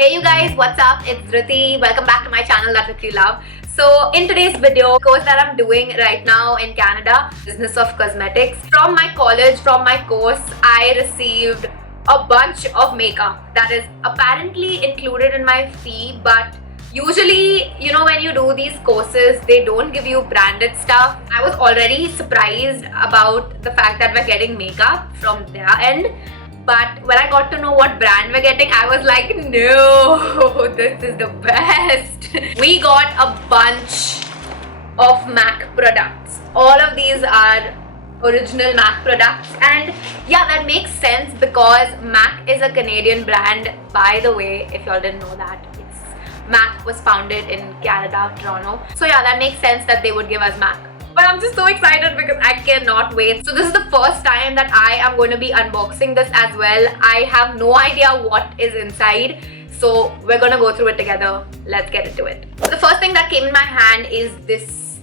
Hey you guys, what's up? It's Dhriti. Welcome back to my channel that you love. So in today's video, course that I'm doing right now in Canada, Business of Cosmetics. From my college, from my course, I received a bunch of makeup that is apparently included in my fee, but usually, when you do these courses, they don't give you branded stuff. I was already surprised about the fact that we're getting makeup from their end. But when I got to know what brand we're getting, I was like, no, this is the best. We got a bunch of MAC products. All of these are original MAC products, and yeah, that makes sense because MAC is a Canadian brand. By the way, if y'all didn't know that, MAC was founded in Canada, Toronto. So yeah, that makes sense that they would give us MAC. But I'm just so excited because I cannot wait. So this is the first time that I am going to be unboxing this as well. I have no idea what is inside. So we're going to go through it together. Let's get into it. So the first thing that came in my hand is this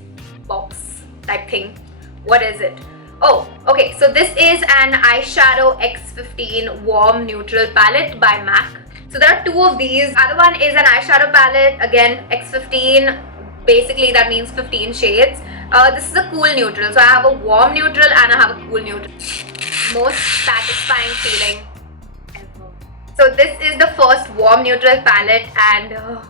box type thing. What is it? Oh, okay. So this is an eyeshadow X15 Warm Neutral Palette by MAC. So there are two of these. The other one is an eyeshadow palette, again X15. Basically that means 15 shades. This is a cool neutral. So I have a warm neutral and I have a cool neutral. Most satisfying feeling ever. So this is the first warm neutral palette and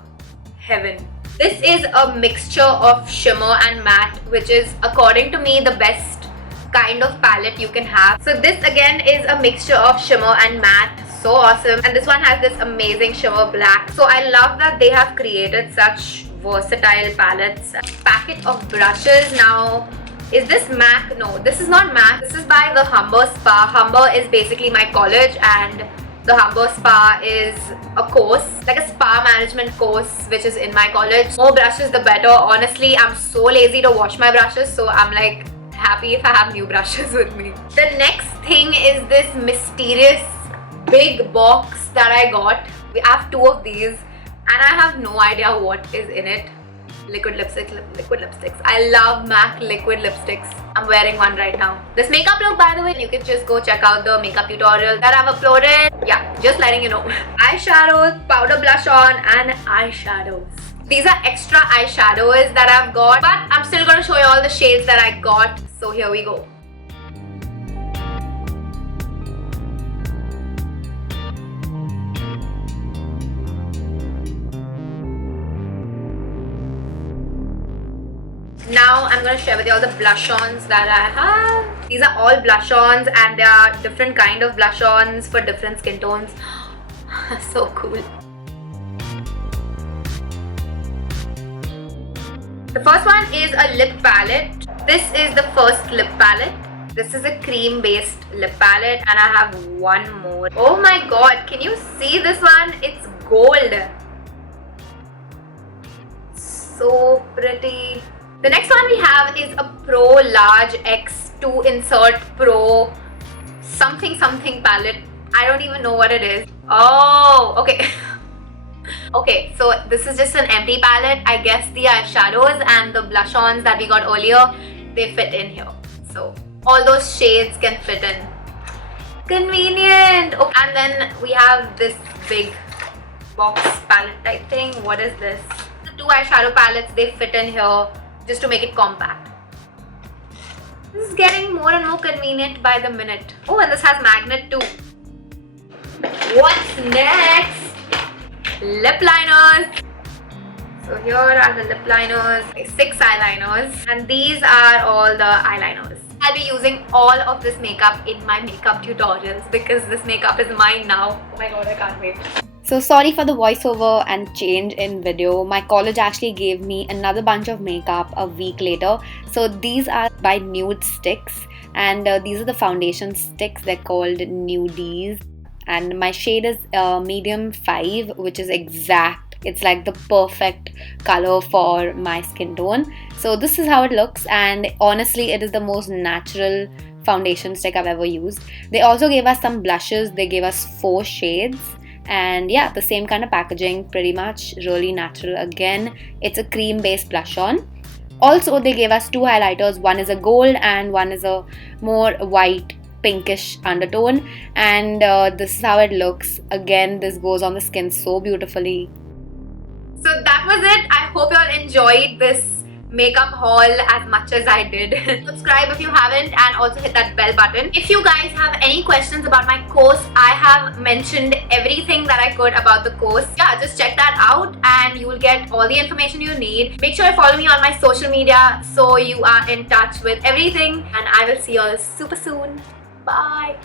heaven. This is a mixture of shimmer and matte, which is according to me the best kind of palette you can have. So this again is a mixture of shimmer and matte. So awesome. And this one has this amazing shimmer black. So I love that they have created such versatile palettes. Packet of brushes. Now, is this MAC? No, this is not MAC. This is by the Humber Spa. Humber is basically my college, and the Humber Spa is a course, like a spa management course, which is in my college. More brushes the better. Honestly, I'm so lazy to wash my brushes, so I'm like happy if I have new brushes with me. The next thing is this mysterious big box that I got. We have two of these and I have no idea what is in it. Liquid lipsticks. I love MAC liquid lipsticks. I'm wearing one right now. This makeup look, by the way, you can just go check out the makeup tutorial that I've uploaded. Yeah, just letting you know. Eyeshadows, powder blush on, and eyeshadows. These are extra eyeshadows that I've got, but I'm still going to show you all the shades that I got. So here we go. Now I'm going to share with you all the blush-ons that I have. These are all blush-ons and there are different kind of blush-ons for different skin tones. So cool. The first one is a lip palette. This is the first lip palette. This is a cream-based lip palette and I have one more. Oh my god, can you see this one? It's gold. So pretty. The next one we have is a Pro Large X2 Insert Pro something palette. I don't even know what it is. Oh, okay. Okay, so this is just an empty palette. I guess the eyeshadows and the blush-ons that we got earlier, they fit in here. So all those shades can fit in. Convenient. Okay. And then we have this big box palette type thing. What is this? The two eyeshadow palettes, they fit in here just to make it compact. This is getting more and more convenient by the minute. Oh, and this has magnet too. What's next? Lip liners. So here are the lip liners, 6 eyeliners, and these are all the eyeliners. I'll be using all of this makeup in my makeup tutorials because this makeup is mine now. Oh my god, I can't wait. So sorry for the voiceover and change in video. My college actually gave me another bunch of makeup a week later. So these are by NudeStix and these are the foundation sticks. They're called Nudies and my shade is medium 5, which is exact. It's like the perfect color for my skin tone. So this is how it looks and honestly it is the most natural foundation stick I've ever used. They also gave us some blushes. They gave us 4 shades. And yeah, the same kind of packaging, pretty much really natural. Again, it's a cream based blush on. Also, they gave us 2 highlighters. One is a gold and one is a more white pinkish undertone, and this is how it looks. Again, this goes on the skin so beautifully. So that was it. I hope you all enjoyed this makeup haul as much as I did. Subscribe if you haven't, and also hit that bell button. If you guys have any questions about my course, I have mentioned everything that I could about the course. Yeah, just check that out and you will get all the information you need. Make sure you follow me on my social media so you are in touch with everything, and I will see you all super soon. Bye.